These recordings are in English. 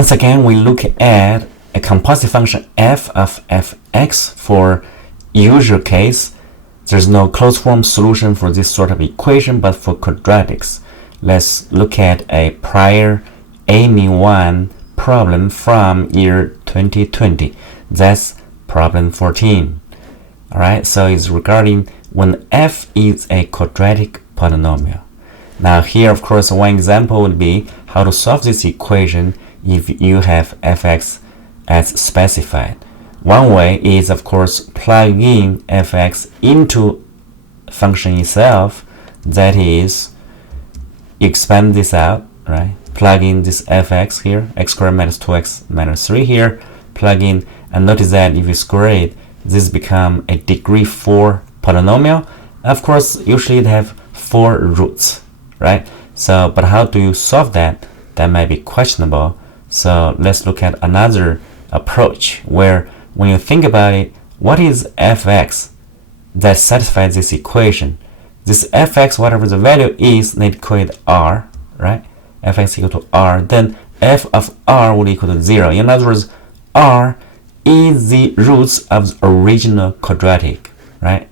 Once again, we look at a composite function f of fx. For usual case, there's no closed form solution for this sort of equation, but for quadratics, let's look at a prior AIME1 problem from year 2020. That's problem 14. Alright, so it's regarding when f is a quadratic polynomial. Now here, of course, one example would be how to solve this equation if you have fx as specified. One way is, of course, plug in fx into function itself. That is, you expand this out, right? Plug in this fx here, x squared minus 2x minus 3 here, plug in, and notice that if you square it, this become a degree 4 polynomial. Of course, usually it have 4 roots, right? So, but how do you solve that? That might be questionable. So let's look at another approach where, when you think about it, what is fx that satisfies this equation? This fx, whatever the value is, need equate r, right? Fx equal to r, then f of r would equal to 0. In other words, r is the roots of the original quadratic, right?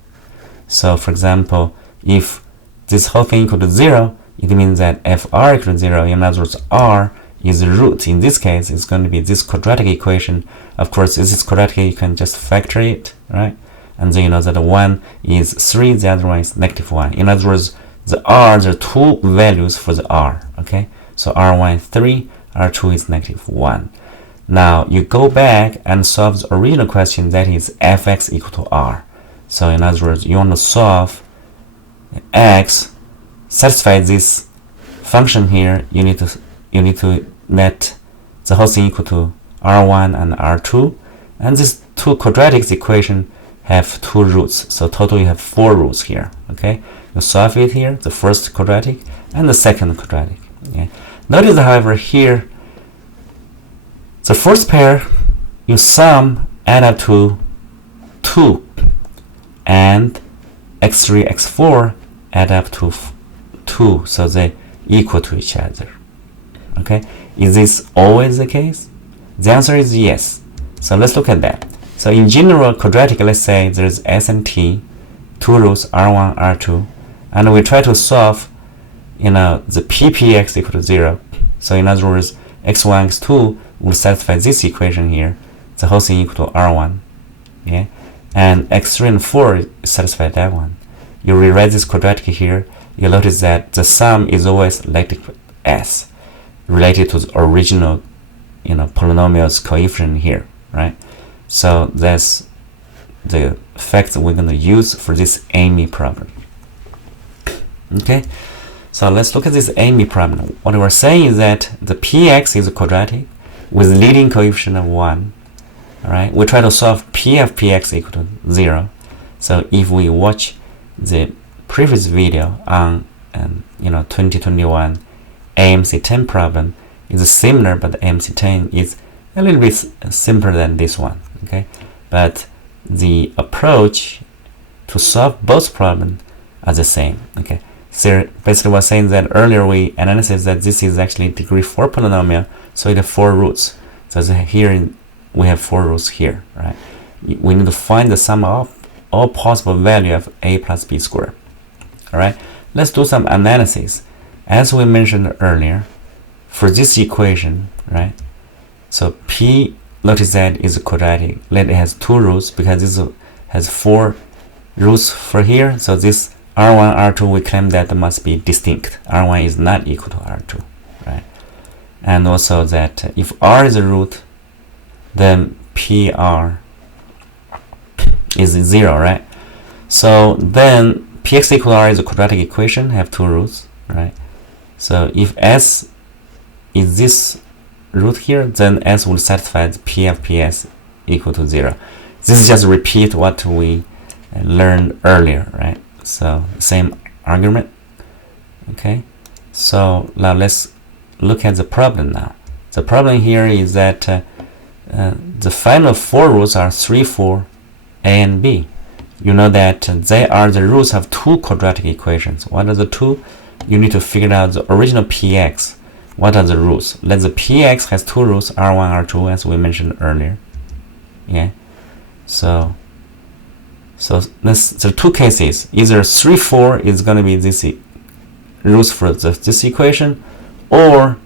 So for example, if this whole thing equal to 0, it means that fr equal to 0. In other words, r is the root. In this case, it's going to be this quadratic equation. Of course, this is quadratic, you can just factor it, right? And then you know that the one is 3, the other one is -1. In other words, the r, there are two values for the r, okay? So r1 is 3, r2 is -1. Now you go back and solve the original question, that is fx equal to r. So in other words, you want to solve x, satisfy this function here, you need to let the whole thing equal to r1 and r2, and these two quadratic equation have 2 roots, so total you have 4 roots here, okay? You solve it here, the first quadratic and the second quadratic, okay? Notice, however, here, the first pair, you sum add up to 2, and x3, x4 add up to 2, so they equal to each other. Okay, is this always the case? The answer is yes. So let's look at that. So in general quadratic, let's say there's s and t, 2 roots, r1, r2, and we try to solve, the ppx equal to 0. So in other words, x1, x2 will satisfy this equation here, the whole thing equal to r1, yeah, and x3 and 4 satisfy that one. You rewrite this quadratic here, you notice that the sum is always related to s, related to the original, polynomial's coefficient here, right? So that's the fact that we're going to use for this AIME problem. Okay, so let's look at this AIME problem. What we're saying is that the px is a quadratic with leading coefficient of 1. All right, we try to solve p of px equal to 0. So if we watch the previous video on 2021 AMC10 problem, is similar, but the AMC10 is a little bit simpler than this one, okay? But the approach to solve both problems are the same, okay? So basically we're saying that earlier we analyzed that this is actually degree 4 polynomial, so it has 4 roots. So here we have 4 roots here, right? We need to find the sum of all possible value of a plus b squared. All right, let's do some analysis. As we mentioned earlier, for this equation, right? So p, notice that is quadratic. Let it has 2 roots because this has 4 roots for here. So this r1, r2, we claim that must be distinct. r1 is not equal to r2, right? And also that if r is a root, then pr is 0, right? So then px equal r is a quadratic equation, have 2 roots, right? So if s is this root here, then s will satisfy the p of ps equal to 0. This is just repeat what we learned earlier, right? So same argument, okay? So now let's look at the problem now. The problem here is that the final 4 roots are 3, 4, a and b. You know that they are the roots of 2 quadratic equations. What are the 2? You need to figure out the original px. what are the roots? Let the Px has two roots, R1, R2, as we mentioned earlier. Yeah. So there are two cases. Either 3, 4 is going to be this roots for this equation, or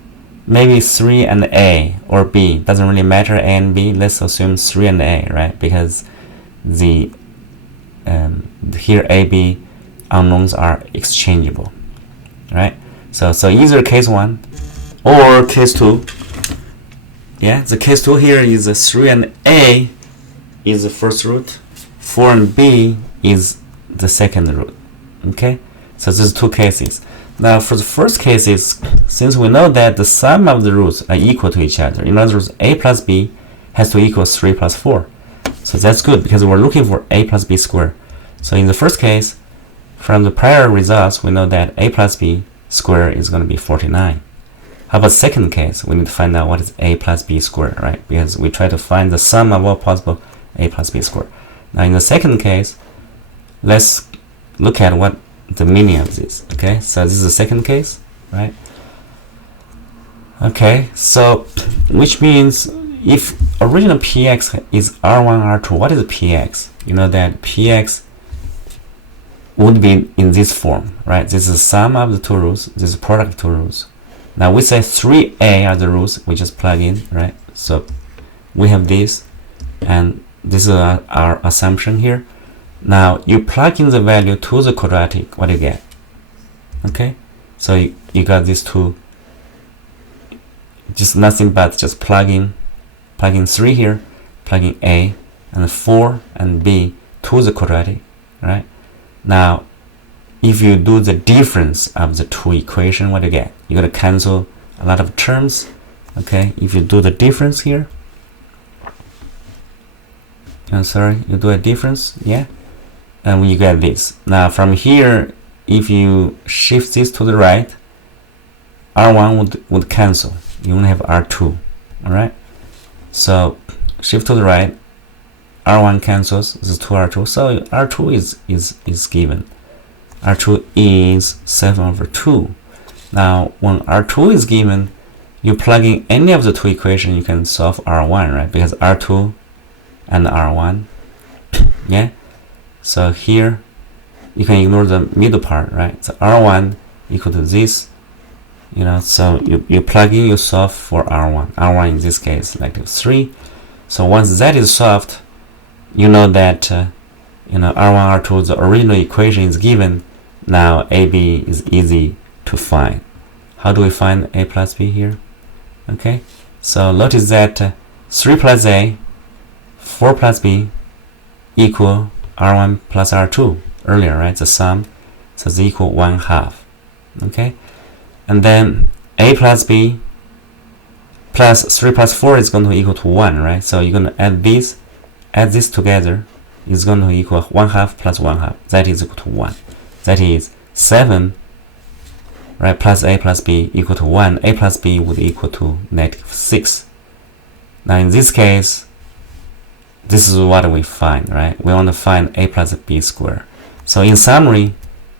maybe 3 and A or B. Doesn't really matter, A and B. Let's assume 3 and A, right? Because the here A, B unknowns are exchangeable, right? So either case 1 or case 2. Yeah, the case 2 here is 3 and A is the first root, 4 and B is the second root. Okay, so there's two cases. Now for the first cases, since we know that the sum of the roots are equal to each other, in other words, A plus B has to equal 3 plus 4. So that's good because we're looking for A plus B squared. So in the first case, from the prior results, we know that A plus B squared is going to be 49. How about second case? We need to find out what is A plus B squared, right? Because we try to find the sum of all possible A plus B squared. Now in the second case, let's look at what the meaning of this. Okay, so this is the second case, right? Okay, so which means if original Px is R1, R2, what is Px? You know that Px would be in this form, right? This is the sum of the two roots, this is product of two roots. Now we say 3a are the roots, we just plug in, right? So we have this, and this is our assumption here. Now you plug in the value to the quadratic, what do you get? Okay, so you got these two, just nothing but just plug in 3 here, plug in a and 4 and b to the quadratic, right? Now if you do the difference of the two equations, what do you get? You're going to cancel a lot of terms. Okay, if you do the difference here, you do a difference, yeah, and you get this. Now from here, if you shift this to the right, R1 would cancel. You only have R2, all right? So shift to the right, R1 cancels, this is 2R2, so R2 is given. R2 is 7 over 2. Now when R2 is given, you plug in any of the two equations, you can solve R1, right? Because R2 and R1, yeah? So here, you can ignore the middle part, right? So R1 equal to this, you know, so you plug in, you solve for R1. R1 in this case, like 3. So once that is solved, you know that, you know, R1, R2, the original equation is given. Now AB is easy to find. How do we find A plus B here? Okay, so notice that 3 plus A, 4 plus B equal R1 plus R2 earlier, right? The sum, so it's equal 1/2. Okay, and then A plus B plus 3 plus 4 is going to equal to 1, right? So you're going to add this together, is going to equal 1/2 plus 1/2. That is equal to 1. That is 7, right, plus A plus B equal to 1. A plus B would equal to -6. Now in this case, this is what we find, right? We want to find A plus B squared. So in summary,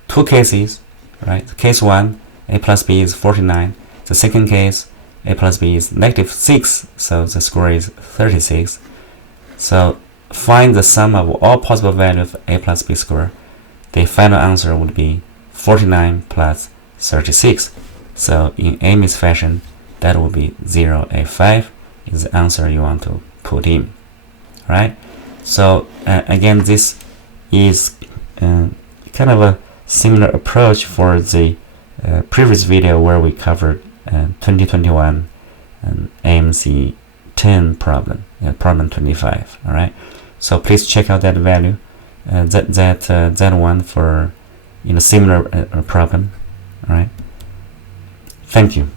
two cases, right? Case 1, A plus B is 49. The second case, A plus B is -6, so the square is 36. So find the sum of all possible values of A plus B squared. The final answer would be 49 plus 36. So in AIME's fashion, that would be 085 is the answer you want to put in, right? So again, this is kind of a similar approach for the previous video where we covered 2021 AMC10 problem, problem 25. All right, so please check out that value, that one for similar problem. All right, thank you.